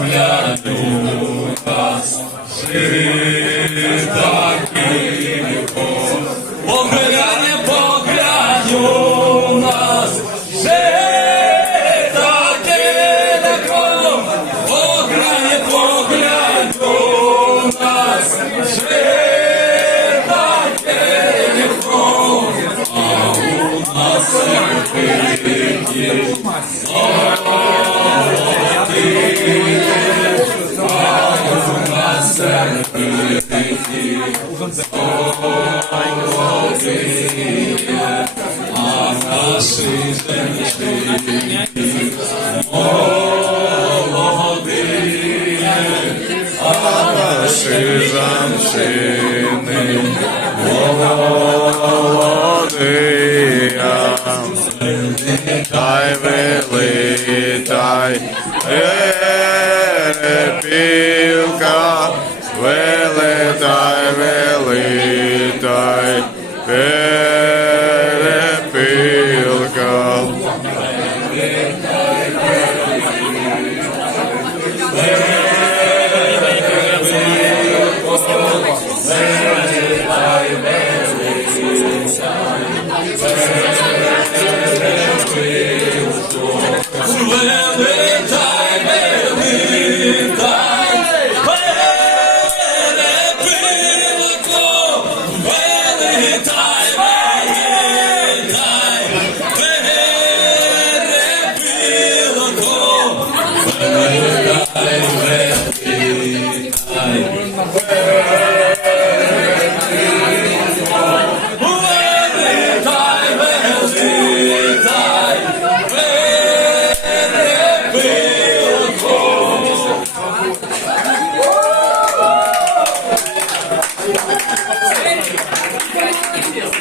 Поглянь у нас, жита кілько. Поглянь у нас, жита кілько. Поглянь у нас, жита кілько. А у нас серпики. А наші женщини молоді, а наші женщини молоді, дай вилитай перепілка, вилитай, вилитай перепілка. Ай,